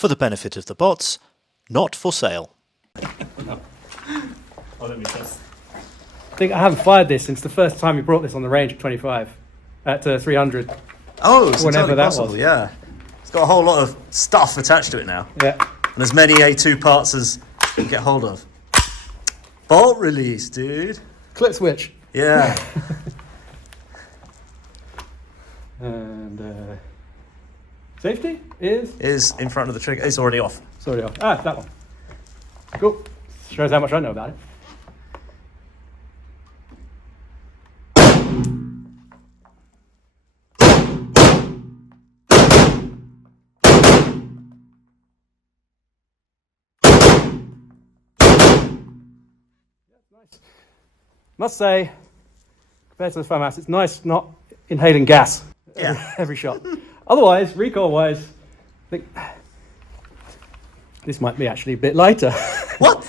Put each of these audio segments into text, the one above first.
For the benefit of the bots, not for sale. Oh, let me test. I think I haven't fired this since the first time we brought this on the range at 25, at 300. Oh, it's Whenever entirely that possible, was. yeah. It's got a whole lot of stuff attached to it now. Yeah. And as many A2 parts as you can get hold of. Bolt release, dude. Clip switch. Yeah. And safety is? Is in front of the trigger. It's already off. Sorry, off. Ah, that one. Cool. Shows how much I know about it. Nice. Must say, compared to the FAMAS, it's nice not inhaling gas every shot. Otherwise, recoil-wise, I think this might be actually a bit lighter. What?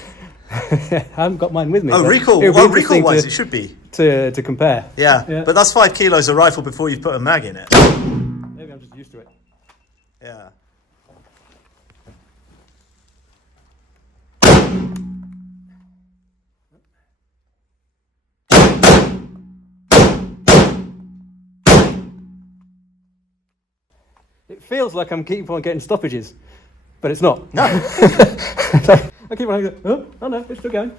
I haven't got mine with me. Oh, recoil-wise, it should be. To compare. Yeah, but that's 5 kilos a rifle before you've put a mag in it. Maybe I'm just used to it. Yeah. It feels like I'm keeping on getting stoppages, but it's not. No. I keep on going, oh no, it's still going.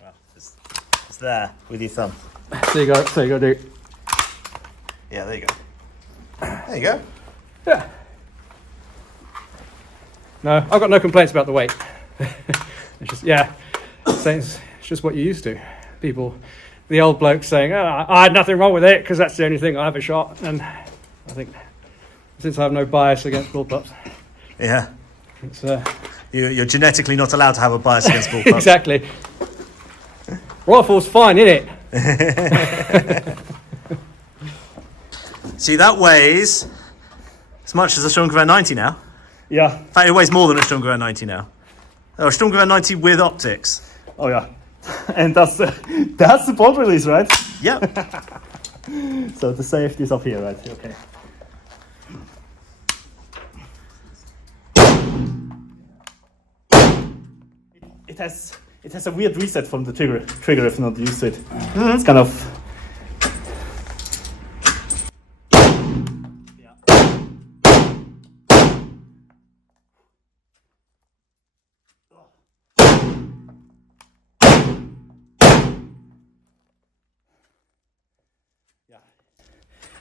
Well, it's there with your thumb. So you go, dude. Yeah, there you go. There you go. Yeah. No, I've got no complaints about the weight. It's just, it's just what you're used to. People, the old blokes saying, I had nothing wrong with it because that's the only thing I have a shot. And I think, since I have no bias against bullpups, Yeah. it's You're genetically not allowed to have a bias against bullpups. exactly. Rifle's fine, isn't it? See, that weighs as much as a Sturmgewehr 90 now. Yeah. In fact, it weighs more than a Sturmgewehr 90 now. Oh, a Sturmgewehr 90 with optics. Oh yeah. And that's the bolt release, right? Yep. So the safety is up here, right? Okay. It has a weird reset from the trigger if not used to it. Mm-hmm. It's kind of.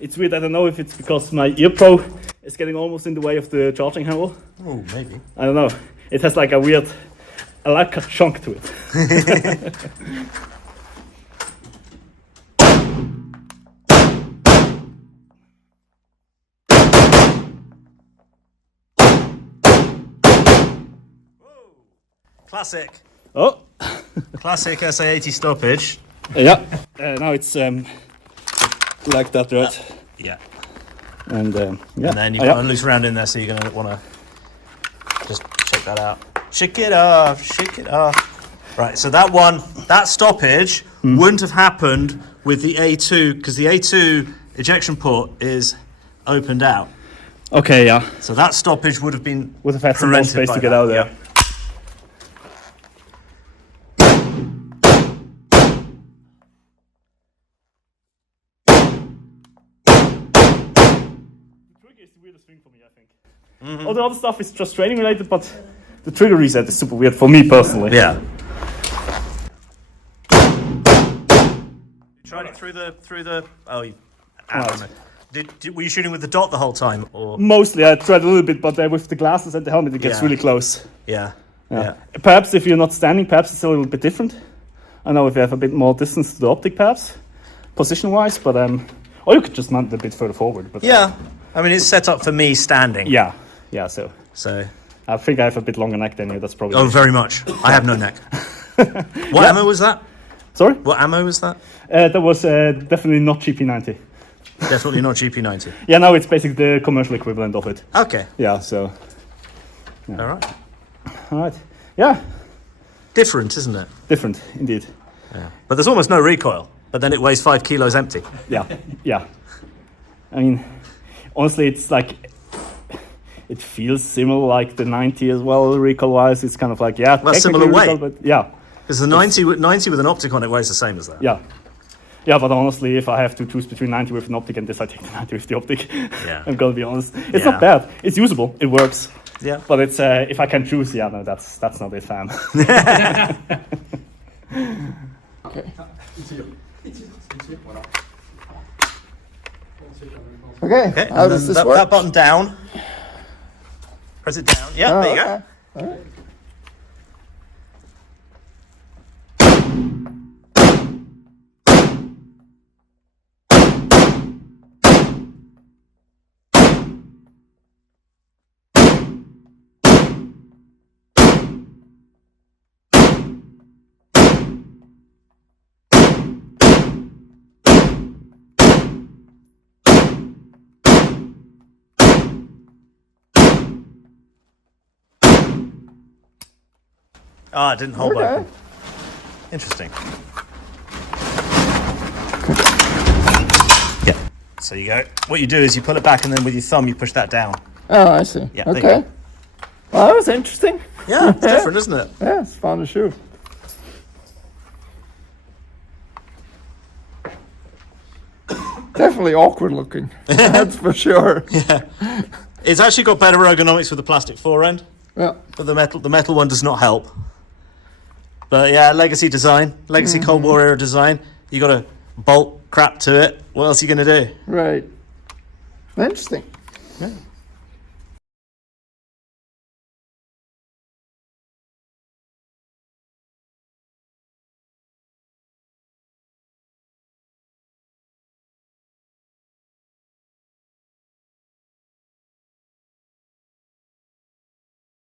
It's weird, I don't know if it's because my ear pro is getting almost in the way of the charging handle. Oh, maybe. I don't know. It has like like a chunk to it. Classic. Oh. Classic SA80 stoppage. Yeah. Now it's like that, right? Yeah. And yeah. And then you've got a loose round in there, so you're going to want to just check that out. Shake it off. Right, so that stoppage wouldn't have happened with the A2, because the A2 ejection port is opened out. Okay, yeah. So that stoppage would have been Had some more space to get out there. Yeah. Is the weirdest thing for me, I think. Mm-hmm. All the other stuff is just training related, but the trigger reset is super weird for me personally. Yeah. You tried it through the. Oh, you. Were you shooting with the dot the whole time, or? Mostly, I tried a little bit, but with the glasses and the helmet, it gets really close. Yeah. Perhaps if you're not standing, perhaps it's a little bit different. I know if you have a bit more distance to the optic, perhaps position-wise, but or you could just mount it a bit further forward. But yeah. I mean, it's set up for me standing. Yeah. So. I think I have a bit longer neck than you. That's probably. Oh, very much. I have no neck. What ammo was that? Sorry? What ammo was that? That was definitely not GP90. Definitely not GP90. Yeah, no, it's basically the commercial equivalent of it. Okay. Yeah, so. Yeah. All right. All right. Yeah. different, isn't it? Different, indeed. Yeah. But there's almost no recoil. But then it weighs 5 kilos empty. Yeah, yeah. I mean, honestly, it's like, it feels similar like the 90 as well, recoil-wise. It's kind of like, yeah, Well, similar recoil, weight. but yeah. Because the 90 with an optic on it weighs the same as that. Yeah. Yeah, but honestly, if I have to choose between 90 with an optic and this, I take the 90 with the optic. Yeah. I'm gonna be honest. It's Yeah. not bad. It's usable. It works. Yeah. But it's if I can choose, yeah, no, that's not it, fam. Okay. Okay. Okay, How and does then this work? that button down. Press it down. Yeah, Oh, there you okay. go. All right. Ah, it didn't hold Okay. open. Interesting. Yeah. So you go. What you do is you pull it back, and then with your thumb you push that down. Oh, I see. Yeah, there you Okay. go. Well, that was interesting. Yeah, it's different, isn't it? Yeah, it's fun to shoot. Definitely awkward looking. That's for sure. It's actually got better ergonomics with the plastic forend, Yeah. but the metal one does not help. But yeah, legacy design, legacy Cold War era design. You got a bolt crap to it. What else are you gonna do? Right. Interesting. Yeah.